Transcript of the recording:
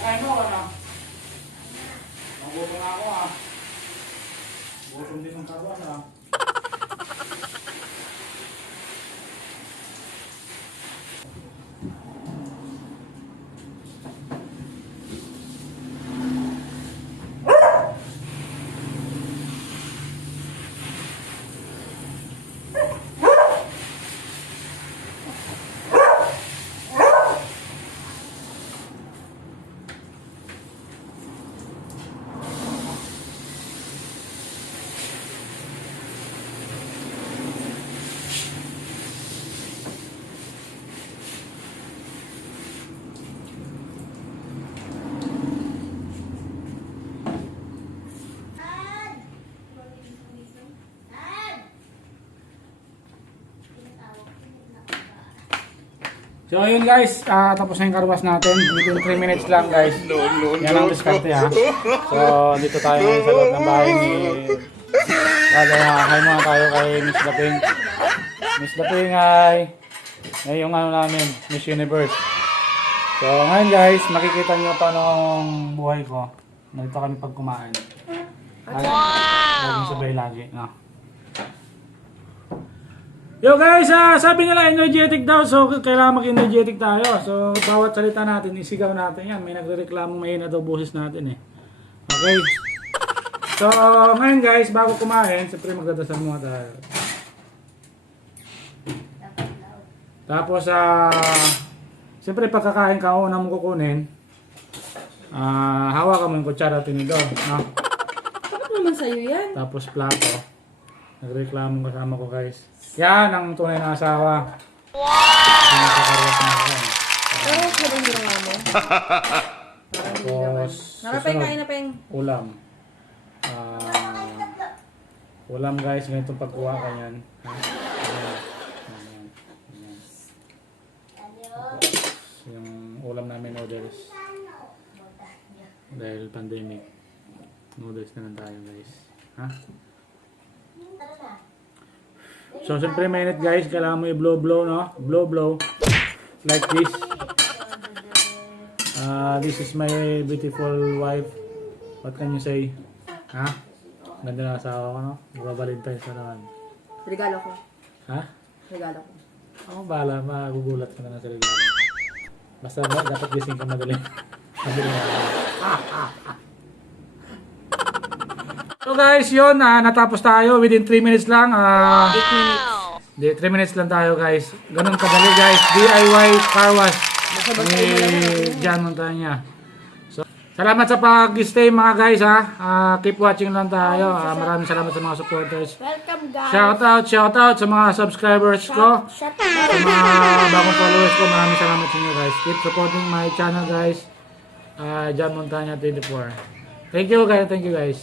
Kakain mo ka na? Nagutom na ako ha. Gutom din ng karwas ha. So ayun guys, tapos na yung karwas natin. Within 3 minutes lang guys. Yan ang diskarte ha. So dito tayo ngayon sa loob ng bahay ni hi muna tayo kay Miss Laping. Miss Laping ay yung ano namin, Miss Universe. So ngayon guys, makikita nyo pa nung buhay ko. Nalito kami pag kumain. Laging sabay lagi. No? Yo guys, sabi nila energetic daw, so kailangan mag-energetic tayo. So bawat salita natin, isigaw natin yan. May nagreklamo mahina daw boses natin eh. Okay. So ngayon guys, bago kumain, siyempre magdadasal muna tayo. Tapos siyempre pagkakain ka, una mong kukunin, hawakan mo yung kutsara tinidor. Ano naman sa'yo yan? Tapos plato. Nagreklamo kasama ko guys. Yan ang tunay na asawa. Wow! Pero sa rin ginawa mo? Tapos, Nakapeng kain na peng. ulam. Ulam guys, ganitong pagkuha ka yan. Yung ulam namin noodles. Dahil pandemic. Noodles na lang tayo guys. Ha? So, siyempre mainit guys, kailangan mo i-blow-blow, no? Blow-blow. Like this. This is my beautiful wife. What can you say? Ha? Ganda na asawa ko, no? Magbabalintay sa naman. Regalo ko. Ha? Regalo ko. Ako bahala, magugulat ka na sa regalo. Basta dapat gising ka madali. Madali na. So guys, yun, natapos tayo within 3 minutes lang. 8 minutes. 3 minutes lang tayo guys. Ganun kadali guys. DIY car wash ni John Montana. So, salamat sa pag-stay mga guys ha. Keep watching lang tayo. Maraming salamat sa mga supporters. Welcome guys. Shout out sa mga subscribers ko. Sa mga bagong followers ko. Maraming salamat sa inyo guys. Keep supporting my channel guys. John Montana 24. Thank you guys.